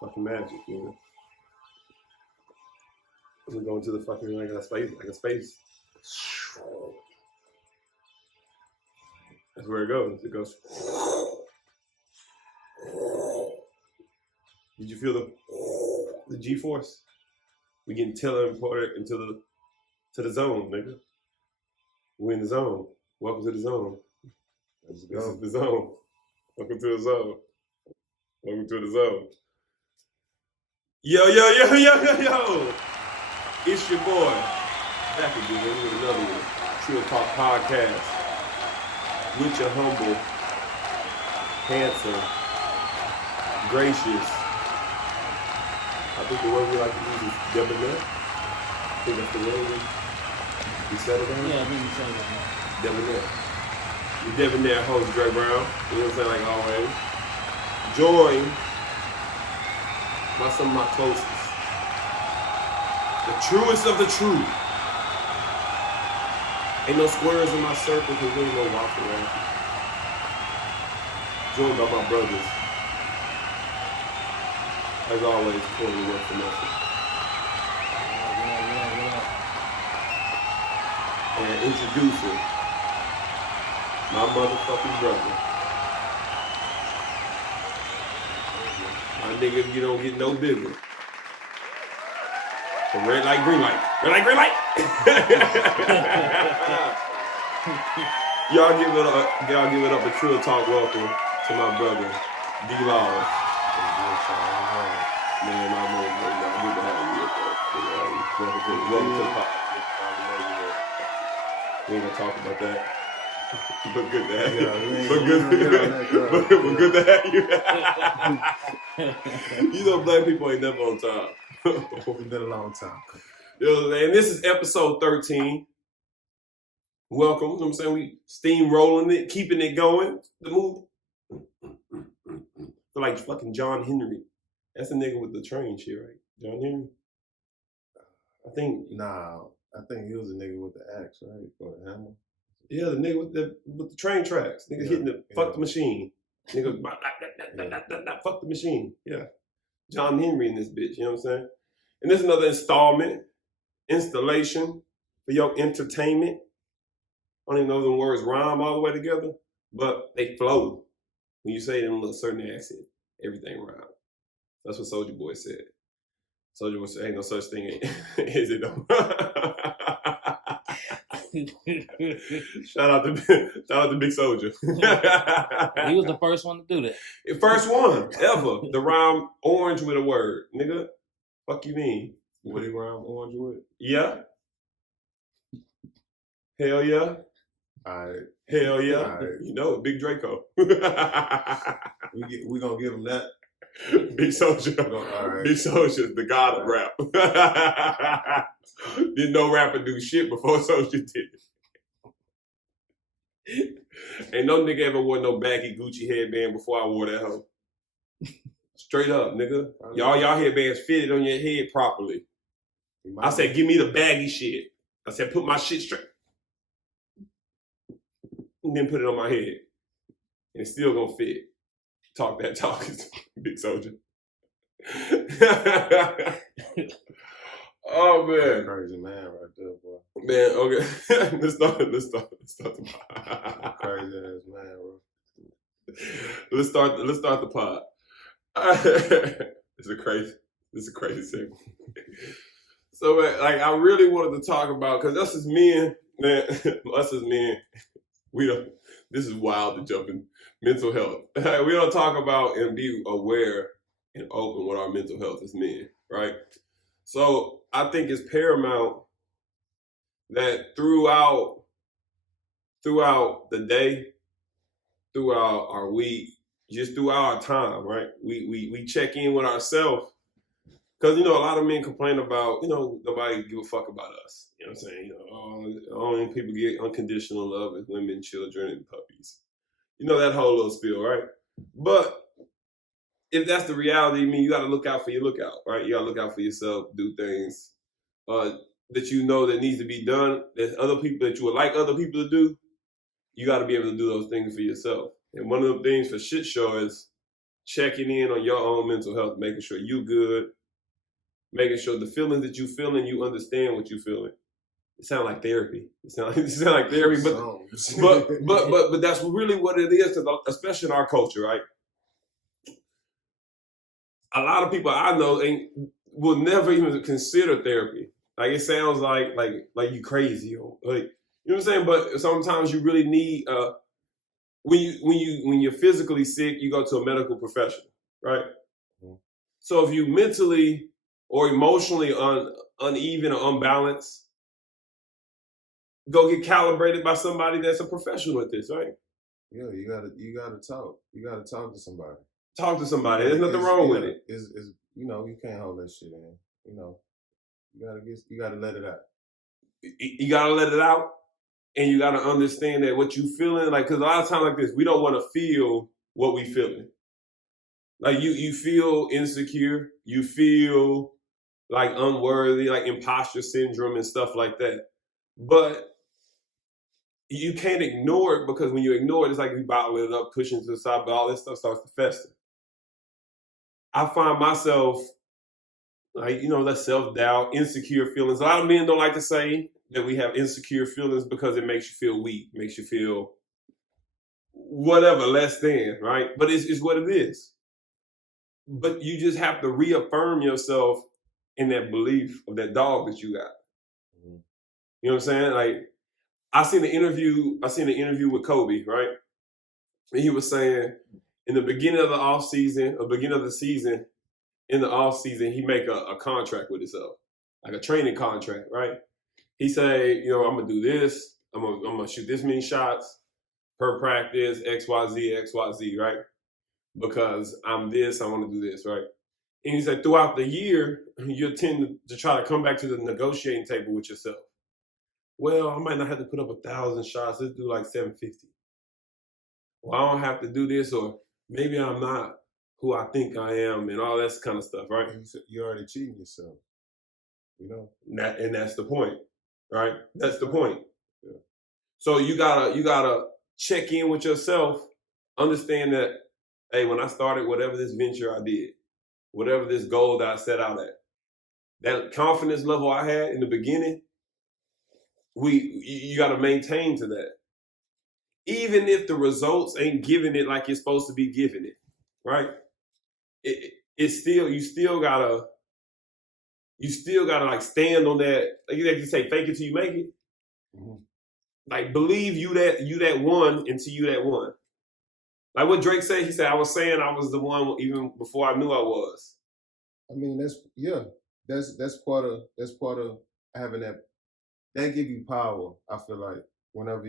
fucking magic, you know. We're going to the fucking like a space. That's where it goes. It goes. Did you feel the G-force? We getting teleported into the zone, nigga. We in the zone. Welcome to the zone. Let's go. This is the zone. Welcome to the zone. Welcome to the zone. Yo. It's your boy. Back again with another one. Trill Talk Podcast. With your humble, handsome, gracious. I think the word we like to use is debonair. I think that's the word we settled on. Yeah, I think we settled on that. Debonair. The debonair host, Dre Brown. You know what I'm saying? Like always. Joined by some of my closest. The truest of the true. Ain't no squares in my circle because there ain't no waffle around. Joined by my brothers. As always, pulling the work for nothing. And introducing my motherfucking brother. My nigga, you don't get no bigger. So red light, green light. Red light, green light. Y'all give it up a Trill Talk welcome to my brother, D.Laws. Man, my man, good to have you welcome to the pod. We ain't gonna talk about that. But good to have you. But good to have you. You know, black people ain't never on time. It's been a long time. And this is episode 13. Welcome. You know what I'm saying? We steamrolling it, keeping it going. The movie. Feel like fucking John Henry. That's the nigga with the train shit, right? John Henry? I think. Nah, I think he was a nigga with the axe, right? Or the hammer. Yeah, the nigga with the train tracks. Nigga hitting the fuck the machine. Nigga fuck the machine. Yeah. John Henry in this bitch, you know what I'm saying? And this is another installation for your entertainment. I don't even know if them words rhyme all the way together, but they flow. When you say it in a certain accent, everything rhymes. That's what Soulja Boy said. Soulja Boy said, ain't no such thing as it don't. Shout out to Big Soulja. He was the first one to do that. The first one ever. The rhyme orange with a word. Nigga, fuck you mean? What he rhyme orange with? Yeah. Hell yeah. Alright. Hell yeah. Right. You know it, Big Draco. we gonna give him that. Big Soulja. Right. Big Soulja, the god of rap. Didn't no rapper do shit before Soulja did. Ain't no nigga ever wore no baggy Gucci headband before I wore that hoe. Straight up, nigga. Y'all headbands fitted on your head properly. I said, give me the baggy shit. I said, put my shit straight. And then put it on my head. And it's still gonna fit. Talk that talk, Big Soulja. Oh man, crazy man right there, boy. Man, okay. let's start the Crazy ass man, bro. Let's start the pod. It's a crazy segment. So man, like I really wanted to talk about, because us as men, this is wild to jump in mental health. We don't talk about and be aware and open with our mental health as men, right? So I think it's paramount that throughout the day, throughout our week, just throughout our time, right? We check in with ourselves. Because, you know, a lot of men complain about, you know, nobody give a fuck about us. You know what I'm saying? You know, only people get unconditional love is women, children, and puppies. You know, that whole little spiel, right? But if that's the reality, I mean, you got to look out for your lookout, right? You got to look out for yourself, do things that you know that needs to be done, that other people, that you would like other people to do. You got to be able to do those things for yourself. And one of the things for shit show is checking in on your own mental health, making sure you good, making sure the feelings that you feeling, you understand what you feeling. It sounds like therapy. It sounds like therapy, but that's really what it is, because especially in our culture, right? A lot of people I know will never even consider therapy. Like, it sounds like you crazy, or like, you know what I'm saying. But sometimes you really need when you're physically sick, you go to a medical professional, right? Mm-hmm. So if you mentally or emotionally uneven or unbalanced, go get calibrated by somebody that's a professional at this, right? Yeah, you gotta talk. You gotta talk to somebody. Talk to somebody. There's nothing wrong with it. Is you know, you can't hold that shit in. You know, you gotta let it out. You gotta let it out, and you gotta understand that what you feeling, like, because a lot of times like this, we don't want to feel what we feeling. Like, you feel insecure, you feel like unworthy, like imposter syndrome and stuff like that. But you can't ignore it, because when you ignore it, it's like you bottle it up, pushing to the side, but all this stuff starts to fester. I find myself, like, that self-doubt, insecure feelings. A lot of men don't like to say that we have insecure feelings because it makes you feel weak, makes you feel whatever, less than, right? But it's what it is. But you just have to reaffirm yourself in that belief of that dog that you got. Mm-hmm. You know what I'm saying? Like, I seen an interview with Kobe, right? And he was saying in the beginning of the off season, or beginning of the season, in the off season, he make a contract with himself, like a training contract, right? He say, I'm gonna do this, I'm gonna shoot this many shots per practice, XYZ, right? Because I'm this, I want to do this, right? And he said throughout the year, you tend to try to come back to the negotiating table with yourself. Well, I might not have to put up 1,000 shots. Let's do like 750. Well, I don't have to do this, or maybe I'm not who I think I am, and all that kind of stuff, right? You're already cheating yourself, you know. And that's the point, right? That's the point. Yeah. So you gotta check in with yourself, understand that, hey, when I started whatever this venture I did, whatever this goal that I set out at, that confidence level I had in the beginning, you got to maintain to that, even if the results ain't giving it like you're supposed to be giving it, right? It's still, you still gotta like stand on that. Like you say, fake it till you make it. Mm-hmm. Like, believe you that one until you that one. Like what Drake said, he said, I was saying I was the one even before I knew I was. I mean, that's part of having that give you power. I feel like whenever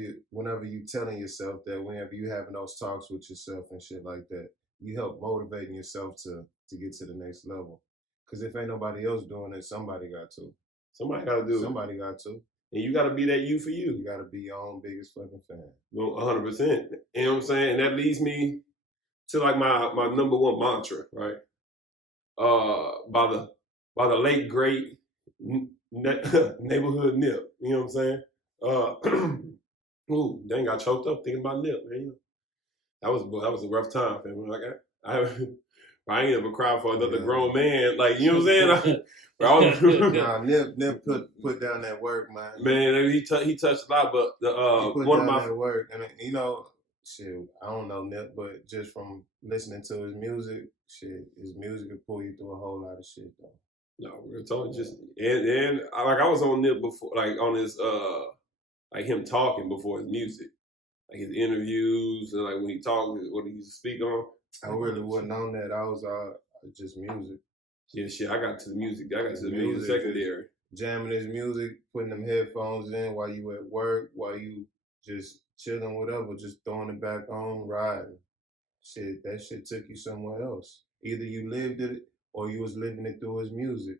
you telling yourself that, whenever you having those talks with yourself and shit like that, you help motivating yourself to get to the next level. Because if ain't nobody else doing it, somebody got to. Somebody got to do it. Somebody got to. And you got to be that you for you. You got to be your own biggest fucking fan. Well, 100%. You know what I'm saying? And that leads me to like my number one mantra, right? By the late great neighborhood Nip. You know what I'm saying? Ooh, dang, I choked up thinking about Nip, man. That was a rough time, man. Like I ain't ever cried for another grown man. Like, you know what I'm saying? Nah, Nip put down that work, man. Man, he touched a lot, but he put one down of my that work, and shit, I don't know Nip, but just from listening to his music will pull you through a whole lot of shit, though. No, we're talking just and like I was on Nip before, like on his like him talking before his music, like his interviews, and like when he talked, what he used to speak on. I really wasn't on that. I was just music. Yeah, shit. I got to the music. I got to the music secondary. Jamming his music, putting them headphones in while you at work, while you just chilling, whatever, just throwing it back on, riding. Shit, that shit took you somewhere else. Either you lived it or you was living it through his music.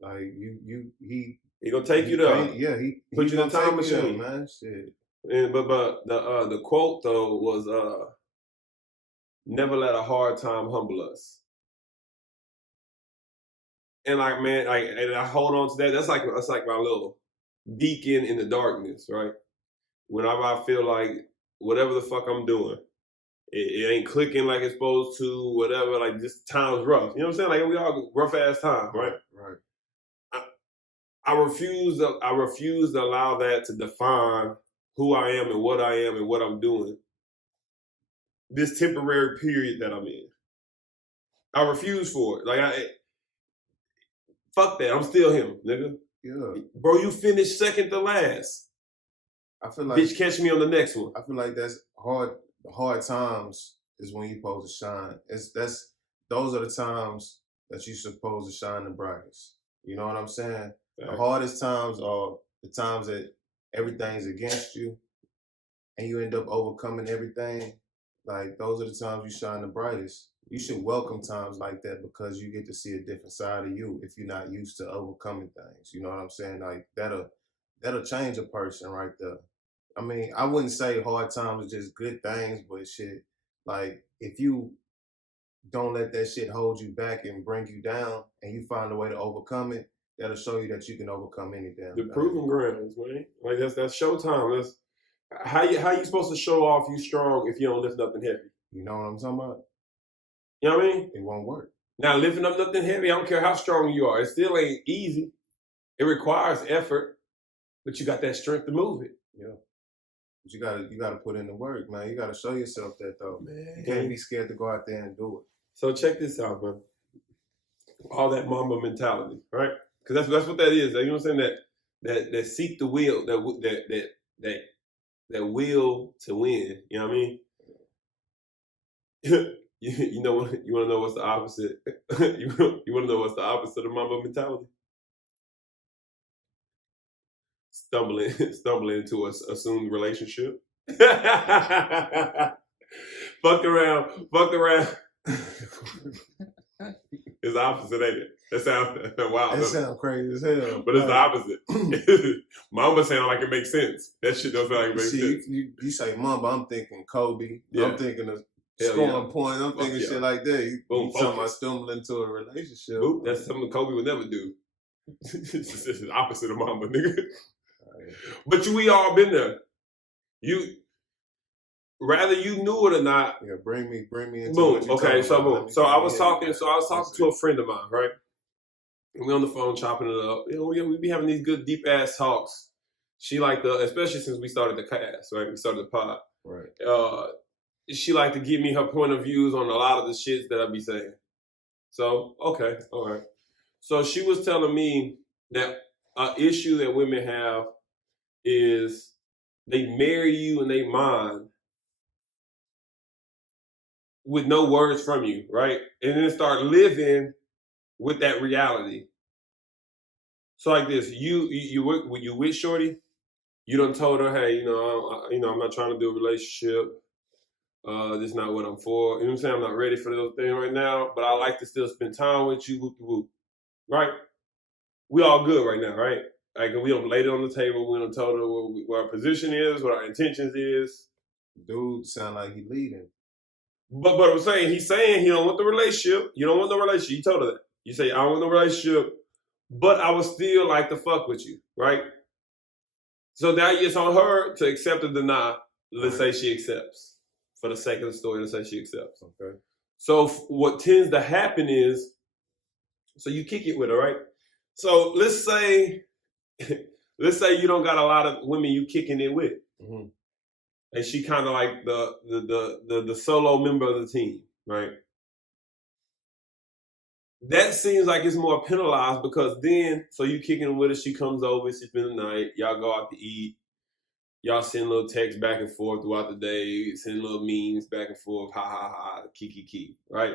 Like he gonna take you there. Yeah, he put you in a time machine, man. Shit. And but the quote though was never let a hard time humble us. And like, man, and I hold on to that. That's like my little beacon in the darkness, right? Whenever I feel like whatever the fuck I'm doing, it ain't clicking like it's supposed to, whatever. Like this time's rough. You know what I'm saying? Like we all rough ass time, right? Right. I refuse to allow that to define who I am and what I am and what I'm doing. This temporary period that I'm in. I refuse for it. Fuck that. I'm still him, nigga. Yeah. Bro, you finished second to last. I feel like Bitch, catch me on the next one. I feel like that's hard. The hard times is when you're supposed to shine. Those are the times that you're supposed to shine the brightest. You know what I'm saying? Right. The hardest times are the times that everything's against you and you end up overcoming everything. Like those are the times you shine the brightest. You should welcome times like that because you get to see a different side of you if you're not used to overcoming things. You know what I'm saying? Like that'll change a person right there. I mean, I wouldn't say hard times are just good things, but shit, like if you don't let that shit hold you back and bring you down and you find a way to overcome it, that'll show you that you can overcome any damn The thing. proving grounds, man. Like that's showtime. That's how you supposed to show off you strong if you don't lift nothing heavy. You know what I'm talking about? You know what I mean? It won't work. Now lifting up nothing heavy, I don't care how strong you are. It still ain't easy. It requires effort, but you got that strength to move it. Yeah. But you gotta put in the work, man. You gotta show yourself that though. Man. You can't be scared to go out there and do it. So check this out, man. All that Mamba mentality, right? Because that's what that is. You know what I'm saying? That seek the will, that will to win. You know what I mean? you know what? You want to know what's the opposite? you want to know what's the opposite of Mamba mentality? Stumbling into a assumed relationship. Fucked around. It's the opposite, ain't it? That sounds wild. That sounds crazy as hell. But it's the opposite. Mamba sound like it makes sense. That shit don't sound like it makes sense. You say Mamba, I'm thinking Kobe. Yeah. I'm thinking of Hell scoring yeah. points. I'm thinking yeah. shit like that. You talking about focus. stumbling into a relationship. Boop, that's something Kobe would never do. It's the opposite of Mamba, nigga. But we all been there. Rather you knew it or not. Yeah, bring me into boom. what Okay, so about. boom. So I was talking to a friend of mine, right? And we on the phone chopping it up. You know, we be having these good deep ass talks. She like especially since we started the cast, right? We started the pod. Right. She like to give me her point of views on a lot of the shit that I be saying. So, okay, all right. So she was telling me that an issue that women have is they marry you in their mind with no words from you, right? And then start living with that reality. So like this, you with shorty, you done told her, hey, I'm not trying to do a relationship. This is not what I'm for. You know what I'm saying? I'm not ready for those things right now, but I like to still spend time with you, whoop. Right? We all good right now, right? Like we done laid it on the table, we done told her what our position is, what our intentions is. Dude sound like he leading. But I'm saying, he's saying he don't want the relationship. You don't want the relationship. You told her that. You say, I don't want the relationship, but I would still like to fuck with you, right? So now it's on her to accept or deny. Let's say she accepts. For the sake of the story, let's say she accepts. Okay. So what tends to happen is, so you kick it with her, right? So let's say you don't got a lot of women you kicking it with. Mm-hmm. And she kind of like the solo member of the team, right? That seems like it's more penalized because then, so you kicking with her, she comes over, she spend the night, y'all go out to eat, y'all send little texts back and forth throughout the day, send little memes back and forth, ha ha ha, kiki, right?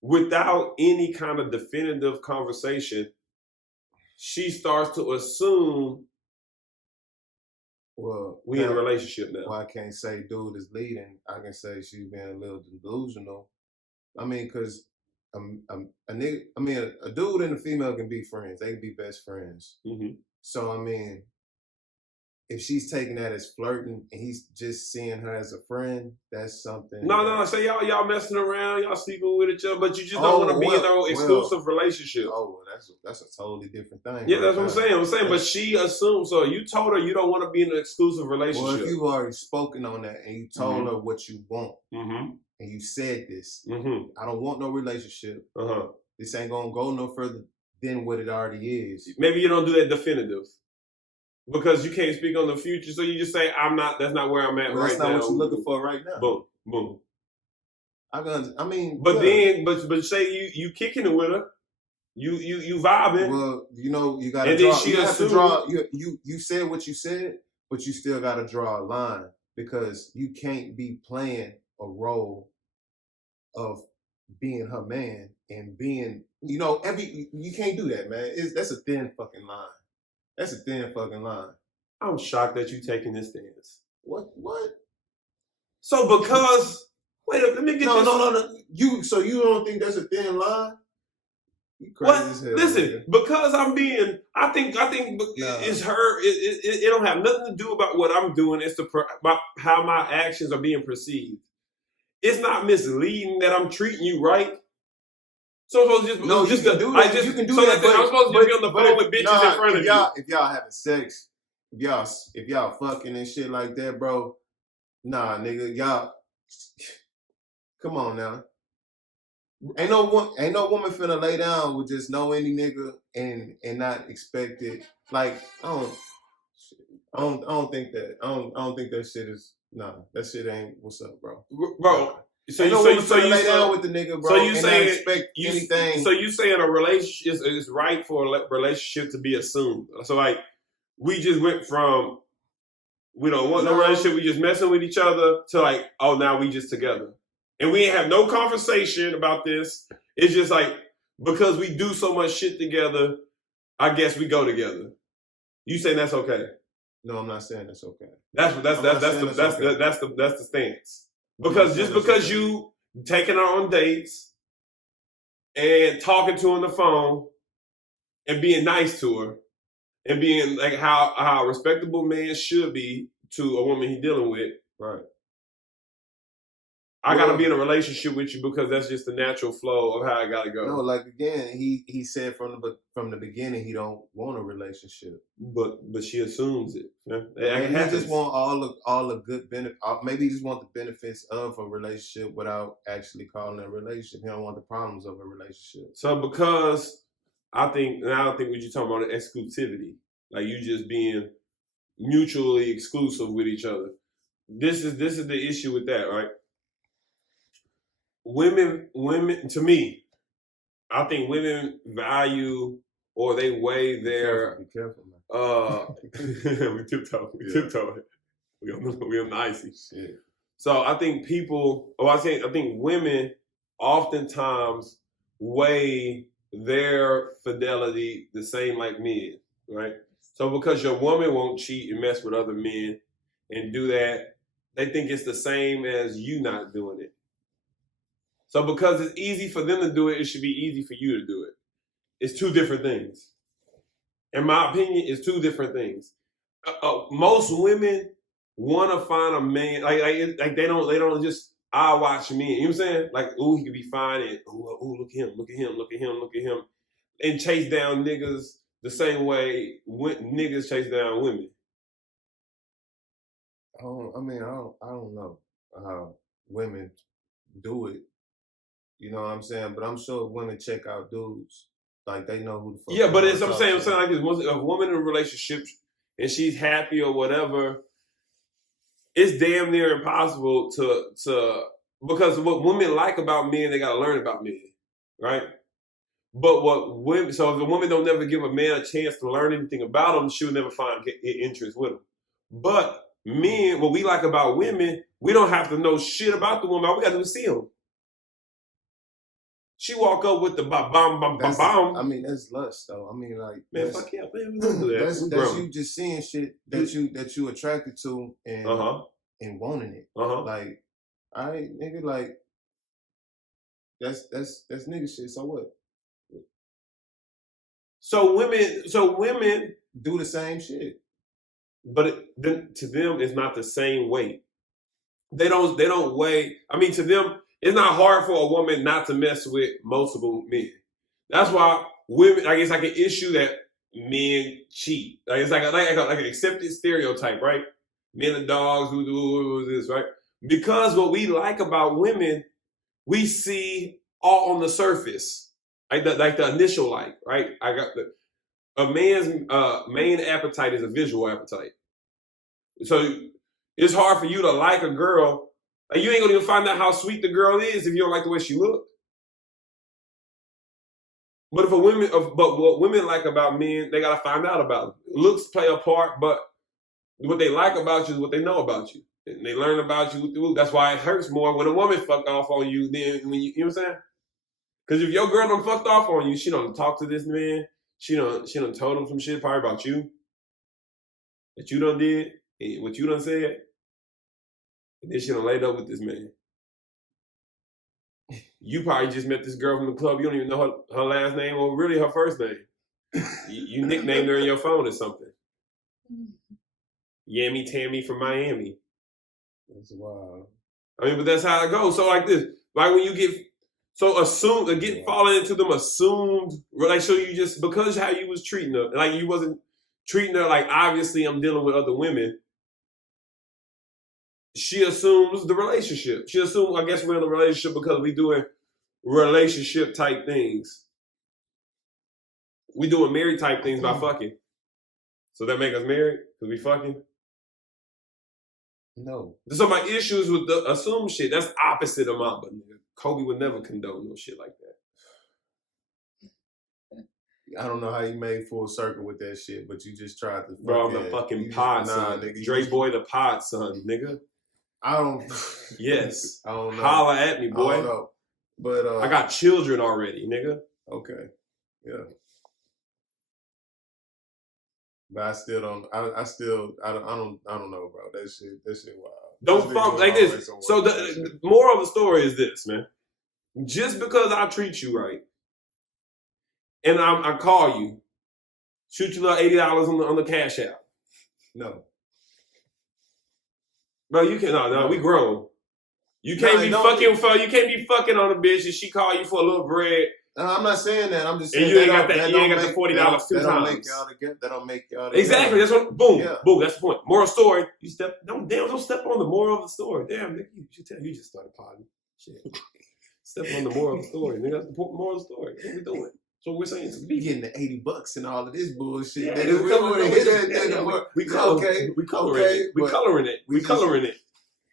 Without any kind of definitive conversation, she starts to assume, well, we in a relationship now. Well, I can't say dude is leading. I can say she's being a little delusional. I mean, because a dude and a female can be friends. They can be best friends. Mm-hmm. So, I mean, if she's taking that as flirting and he's just seeing her as a friend, that's something. No. Say y'all messing around, y'all sleeping with each other, but you just don't want to be in no exclusive relationship. Oh, that's a totally different thing. Yeah, that's what I'm saying. But she assumes so. You told her you don't want to be in an exclusive relationship. Well, if you've already spoken on that and you told her what you want, and you said this, I don't want no relationship. This ain't gonna go no further than what it already is. Maybe you don't do that definitive. Because you can't speak on the future, so you just say, "I'm not. That's not where I'm at right now." That's not what you're looking for right now. Boom, boom. I mean, but say you kicking it with her, you vibing. Well, you got to draw. Then she you have to draw. You said what you said, but you still got to draw a line because you can't be playing a role of being her man and being, you can't do that, man. That's a thin fucking line. That's a thin fucking line. I'm shocked that you taking this stance. What? So because let me get this. No. You don't think that's a thin line? You crazy as hell. Listen, nigga. because I think it's her. It don't have nothing to do about what I'm doing. It's about how my actions are being perceived. It's not misleading that I'm treating you right. So you can do that. You can do that. I'm supposed to be on the phone with bitches in front of you. If y'all having sex, if y'all fucking and shit like that, bro, nah, nigga, y'all, come on now. Ain't no woman finna lay down with just no any nigga and not expect it. Like I don't think that. I don't think that shit is. Nah, that shit ain't. What's up, bro? Bro. So you lay down with the nigga, bro. So you saying expect anything? So you saying a relationship is right for a relationship to be assumed? So like we just went from we don't want no relationship, we just messing with each other to like now we just together, and we ain't have no conversation about this. It's just like because we do so much shit together, I guess we go together. You saying that's okay? No, I'm not saying that's okay. That's the stance. Because just because you taking her on dates and talking to her on the phone and being nice to her and being like how a respectable man should be to a woman he's dealing with. Right. I gotta be in a relationship with you because that's just the natural flow of how I gotta go. No, like again, he said from the beginning he don't want a relationship. But she assumes it. Yeah? He just want all the good benefits. Maybe he just want the benefits of a relationship without actually calling it a relationship. He don't want the problems of a relationship. So because I think what you're talking about is exclusivity, like you just being mutually exclusive with each other. This is the issue with that, right? Women, to me, I think women value or they weigh their. Be careful, man. We tiptoe. We on the icy. Shit. So I think I think women oftentimes weigh their fidelity the same like men, right? So because your woman won't cheat and mess with other men and do that, they think it's the same as you not doing it. So because it's easy for them to do it, it should be easy for you to do it. It's two different things. In my opinion, it's two different things. Most women want to find a man like they don't just eye watch men. You know what I'm saying? Like, ooh, he could be fine, and ooh, look at him, and chase down niggas the same way niggas chase down women. I don't know how women do it. You know what I'm saying? But I'm sure women check out dudes. Like they know who the fuck. Yeah, but I'm saying like this. A woman in a relationship and she's happy or whatever, it's damn near impossible to because what women like about men, they gotta learn about men, right? But if the woman don't never give a man a chance to learn anything about him, she'll never find interest with him. But men, what we like about women, we don't have to know shit about the woman. All we gotta do is see them. She walk up with the bam. I mean, that's lust, though. I mean, like, man, fuck yeah, man, we don't do that. That's you just seeing shit that you attracted to and wanting it. Like, all right, nigga, like, that's nigga shit. So what? So women do the same shit. but then to them, it's not the same weight. They don't weigh. I mean, to them, it's not hard for a woman not to mess with multiple men. That's why women. I guess like an issue that men cheat. Like it's like an accepted stereotype, right? Men are dogs. Who this, right? Because what we like about women, we see all on the surface, like the initial like, right? A man's main appetite is a visual appetite. So it's hard for you to like a girl. Like you ain't gonna even find out how sweet the girl is if you don't like the way she look. But what women like about men, they gotta find out about them. Looks play a part, but what they like about you is what they know about you. And they learn about you. That's why it hurts more when a woman fuck off on you than when you know what I'm saying? Because if your girl done fucked off on you, she don't talk to this man. She done told him some shit probably about you that you done did and what you done said. And then she done laid up with this man. You probably just met this girl from the club. You don't even know her last name or really her first name. You nicknamed her in your phone or something. Yammy Tammy from Miami. That's wild. I mean, but that's how it goes. So like this, like when you get falling into them assumed, like so you just because how you was treating her, like you wasn't treating her like obviously I'm dealing with other women. She assumes the relationship. She assumes I guess we're in a relationship because we doing relationship type things. We doing married type things by fucking. So that make us married because we fucking. No. So my issues with the assumed shit, that's opposite of mine. But Kobe would never condone no shit like that. I don't know how you made full circle with that shit, but you just tried to. Bro, I'm the fucking pod son. Nigga. Dre Boy the pod son, nigga. I don't. Yes. I don't know. Holla at me, boy. I don't know. But I got children already, nigga. Okay. Yeah. But I still don't. I don't know, bro. That shit wild. Don't fuck like this. So the moral of the story is this, man. Just because I treat you right, and I call you, shoot you like $80 on the cash app. No. Bro, you can't. No, we grown. You can't be fucking. You can't be fucking on a bitch and she call you for a little bread. No, I'm not saying that. I'm just saying and you ain't got that. You ain't got the $40 two times. That don't make y'all together. Exactly. That's what. Boom. Yeah. Boom. That's the point. Moral story. Don't step on the moral of the story. Damn, nigga. You just started potting. Shit. Step on the moral of the story. Nigga, that's the moral of the story. What we doing? So we're saying we getting the $80 and all of this bullshit. Yeah, we coloring it.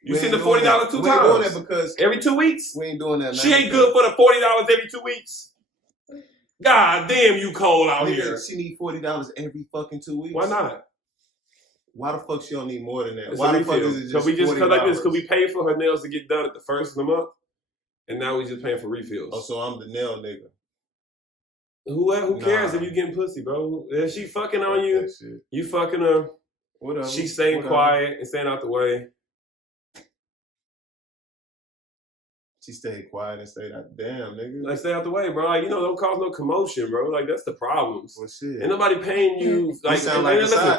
You seen the $40 two times? We ain't doing that because every 2 weeks. We ain't doing that. She ain't good for the $40 every 2 weeks. God damn, you cold out here. She need $40 every fucking 2 weeks. Why not? Why the fuck she don't need more than that? It's Why the fuck is it just $40? Like this? Because we pay for her nails to get done at the first of the month, and now we just paying for refills. Oh, so I'm the nail nigga. Who cares if you getting pussy, bro? If she fucking on you, you fucking her. Whatever. She staying quiet and staying out the way. She stayed quiet and stayed out. Damn, nigga. Like, stay out the way, bro. Like, don't cause no commotion, bro. Like, that's the problems. Well, shit. Ain't nobody paying you. Like,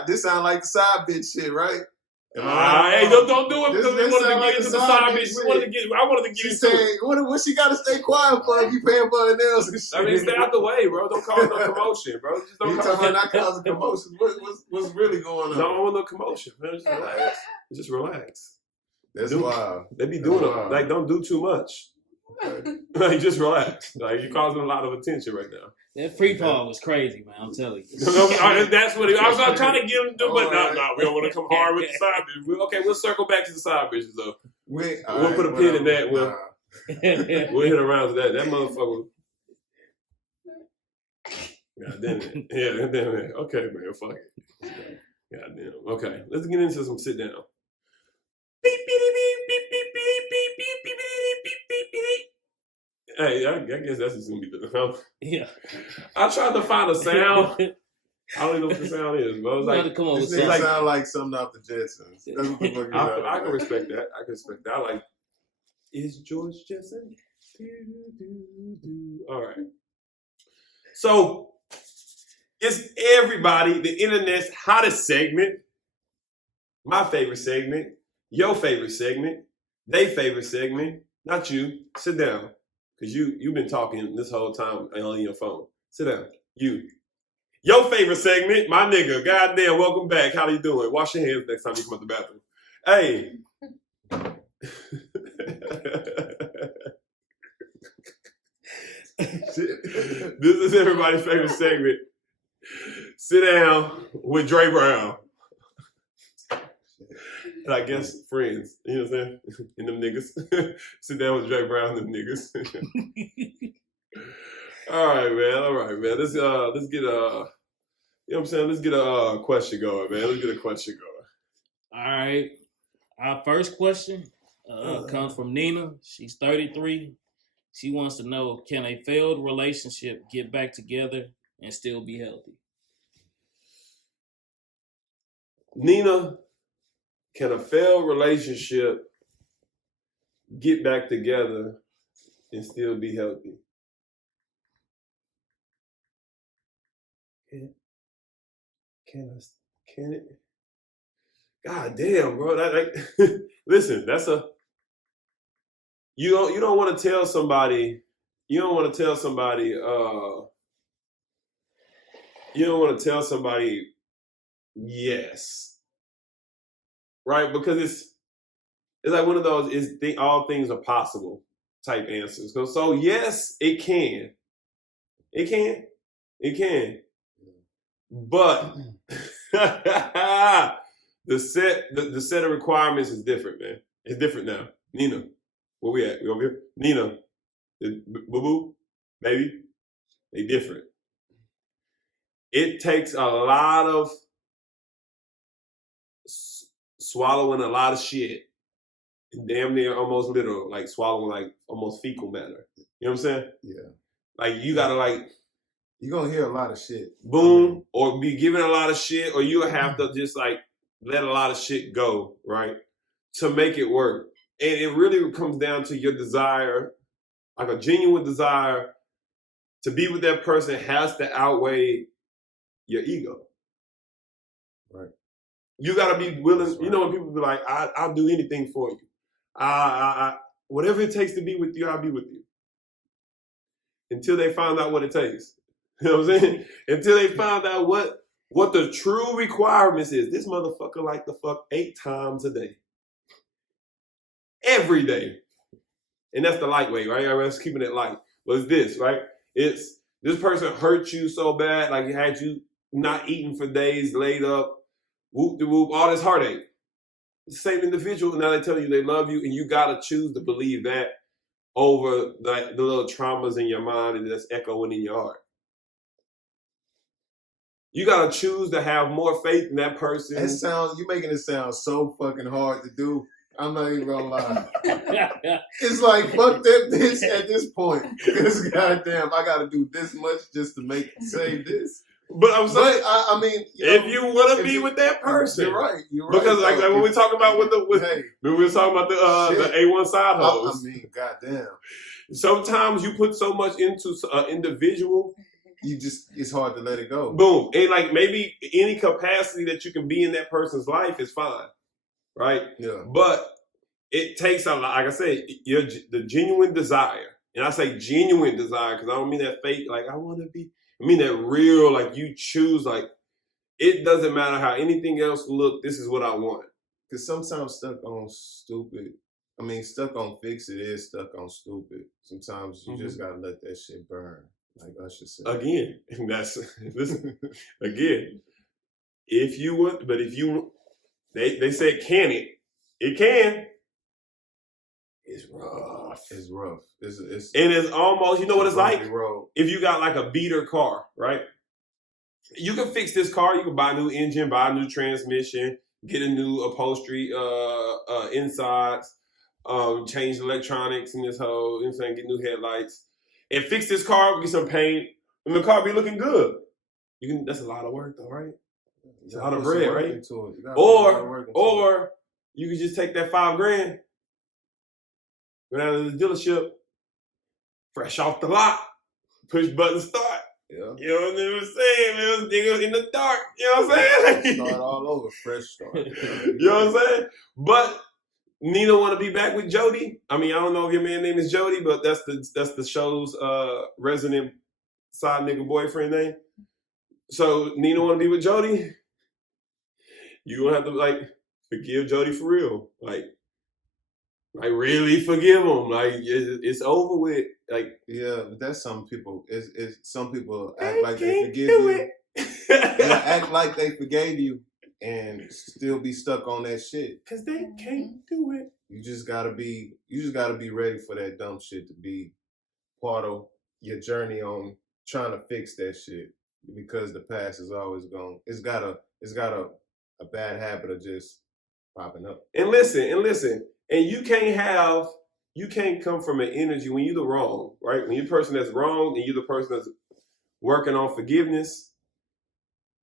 this sound like the side bitch shit, right? Hey, don't do it because we wanted to get into the side bitch. I wanted to get into it. What she got to stay quiet for if you paying for her nails and shit? I mean, stay out the way, bro. Don't cause no commotion, bro. Just don't cause not causing commotion. What's really going on? No, I don't want no commotion, man. Just relax. Just relax. That's wild. They be doing it. Like, don't do too much. Okay. Like, just relax. Like, you're causing a lot of attention right now. That free fall was crazy, man. I'm telling you. That's what I was trying to get him to do, but no, we don't want to come hard with the side bitch. Okay, we'll circle back to the side bitches, though. We'll put a pin in that. We'll hit around to that. That motherfucker. God damn it. Yeah, damn it. Okay, man, fuck it. God damn. Okay, let's get into some sit down. Beep, beep, beep, beep, beep, beep, beep, beep, beep, beep, beep, beep. Hey, I guess that's just gonna be the. Yeah. I tried to find a sound. I don't even know what the sound is, but I was like, come on, this nigga sound like something off the Jetsons. That's what the fuck I can respect that. I can respect that. I like. Is George Jetson? All right. So it's everybody, the internet's hottest segment. my favorite segment, your favorite segment, they favorite segment, not you. Sit down. Because you've been talking this whole time on your phone. Sit down. You. Your favorite segment, my nigga. Goddamn, welcome back. How you doing? Wash your hands next time you come out the bathroom. Hey. This is everybody's favorite segment. Sit down with Dre Brown. And I guess friends. You know what I'm saying? And them niggas. Sit down with Dre Brown and them niggas. All right, man. Let's get you know what I'm saying? Let's get a question going, man. Let's get a question going. All right. Our first question comes from Nina. She's 33. She wants to know, can a failed relationship get back together and still be healthy? Nina, can a failed relationship get back together and still be healthy? Can it? God damn, bro. Listen, that's a you don't want to tell somebody yes. Right? Because it's like one of those all things are possible type answers. So yes, it can. It can. It can. But the set of requirements is different, man. It's different now. Nina, where we at? We over here? Nina, boo-boo, baby, they different. It takes a lot of swallowing a lot of shit. Damn near almost literal, like swallowing like almost fecal matter. You know what I'm saying? Yeah. Like you gotta like you're gonna hear a lot of shit. Boom, or be given a lot of shit, or you'll have to just like let a lot of shit go, right? To make it work. And it really comes down to your desire, like a genuine desire to be with that person has to outweigh your ego. Right. You gotta be willing, right. You know when people be like, I'll do anything for you. I whatever it takes to be with you, I'll be with you. Until they find out what it takes. You know what I'm saying? Until they find out what the true requirements is. This motherfucker like to fuck 8 times a day. Every day. And that's the lightweight, right? That's keeping it light. But it's this, right? It's this person hurt you so bad, like it had you not eating for days, laid up, whoop de whoop, all this heartache. The same individual, now they're telling you they love you, and you gotta choose to believe that over the little traumas in your mind and that's echoing in your heart. You gotta choose to have more faith in that person. You're making it sound so fucking hard to do. I'm not even gonna lie. It's like, fuck that bitch at this point. Because goddamn, I gotta do this much just to save this. But I'm saying, I mean, if you want to be with that person, you're right. Because like when we talking about when we were talking about the A1 side hoes. I mean, goddamn. Sometimes you put so much into an individual, it's hard to let it go. Boom, and like maybe any capacity that you can be in that person's life is fine, right? Yeah. But it takes a lot. Like I said, the genuine desire, and I say genuine desire because I don't mean that fake. Like I want to be. I mean that real, like you choose, like it doesn't matter how anything else look, this is what I want. Because sometimes stuck on fix it is stuck on stupid. Sometimes you just gotta let that shit burn. Like Usher said. Again, listen, again, if you want, but if you, they said can it? It can. It's rough. It's rough. And it's almost, you know what it's like? Road. If you got like a beater car, right? You can fix this car. You can buy a new engine, buy a new transmission, get a new upholstery, insides, change the electronics in this whole, you know what I'm saying, get new headlights, and fix this car, get some paint, and the car be looking good. That's a lot of work though, right? It's a lot of bread, right? Or you can just take that $5,000, go down to the dealership, fresh off the lot, push button start, Yeah. You know what I'm saying? Man, this nigga was in the dark. You know what I'm saying? Start all over, fresh start. You know what I'm saying? But Nina want to be back with Jody. I mean, I don't know if your man name is Jody, but that's the show's resident side nigga boyfriend name. So Nina want to be with Jody. You gonna have to like forgive Jody for real, like really forgive him. Like it's over with. Like yeah, but that's some people. It's some people act like they forgive you. Yeah, act like they forgave you and still be stuck on that shit. Cause they can't do it. You just gotta be ready for that dumb shit to be part of your journey on trying to fix that shit. Because the past is always gone. It's got a bad habit of just popping up. And listen. And you can't come from an energy when you're the wrong, right? When you're the person that's wrong and you're the person that's working on forgiveness,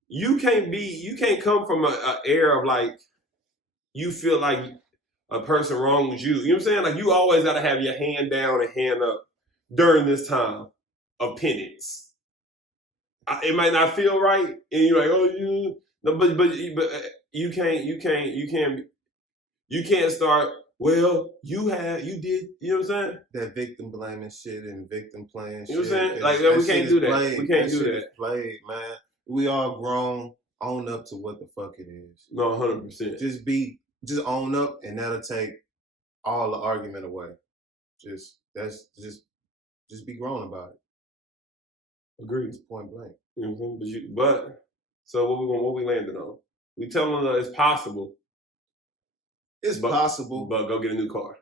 you can't come from an air of like you feel like a person wronged you. You know what I'm saying? Like you always gotta have your hand down and hand up during this time of penance. It might not feel right, and you're like, oh, you no, but you can't start. Well, you did. You know what I'm saying? That victim blaming shit and victim playing shit. You know what I'm saying? Like we can't do that. We can't do that. Played, man. We all grown. Own up to what the fuck it is. No, 100%. Just own up, and that'll take all the argument away. Just be grown about it. Agreed. It's point blank. Mm-hmm. But so what we landed on? We telling her it's possible. It's possible, but go get a new car.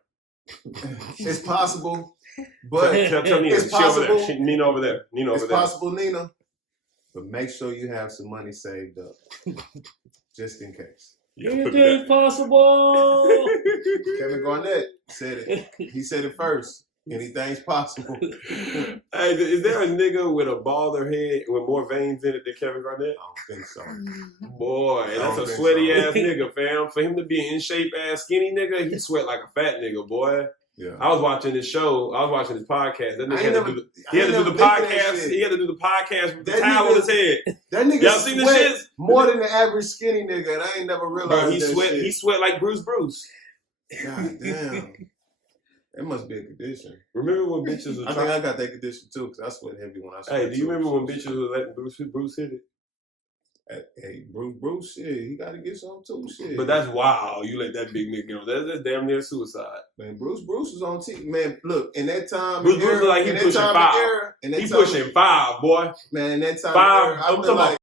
It's possible, but tell Nina. It's possible. Nina over there. It's possible, Nina. But make sure you have some money saved up, just in case. Anything possible. Kevin Garnett said it. He said it first. Anything's possible. Hey, is there a nigga with a balder head with more veins in it than Kevin Garnett? I don't think so. Boy, that's a sweaty ass nigga, fam. For him to be an in shape ass skinny nigga, he sweat like a fat nigga, boy. Yeah. I was watching this show. I was watching this podcast. That nigga had to do the podcast. He had to do the podcast with the towel on his head. That nigga y'all seen this shit? More than the average skinny nigga, and I ain't never realized Bro, he sweat like Bruce. God damn. It must be a condition. Remember when bitches was I think I got that condition too, because I sweat heavy when I sweat. Hey, do you remember when bitches was letting Bruce hit it? Hey, Bruce, shit, he got to get some too, shit. But that's wild. You let that big nigga go. That's damn near suicide. Man, Bruce was on TV. Man, look, in that time, Bruce like he pushing 5. He pushing 5, boy. Man, in that time, 5. I feel like